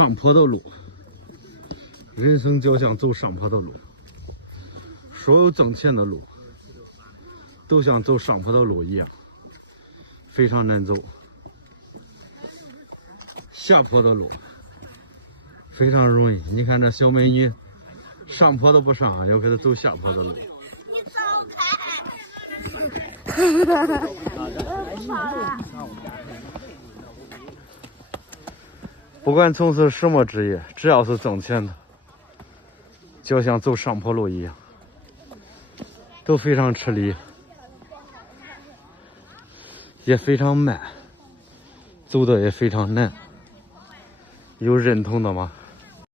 上坡的路，人生就像走上坡的路，所有挣钱的路都像走上坡的路一样，非常难走。下坡的路非常容易，你看这小美女上坡都不上，要给她走下坡的路。你走开！不管从事什么职业，只要是挣钱的，就像走上坡路一样，都非常吃力，也非常慢，走的也非常难。有认同的吗？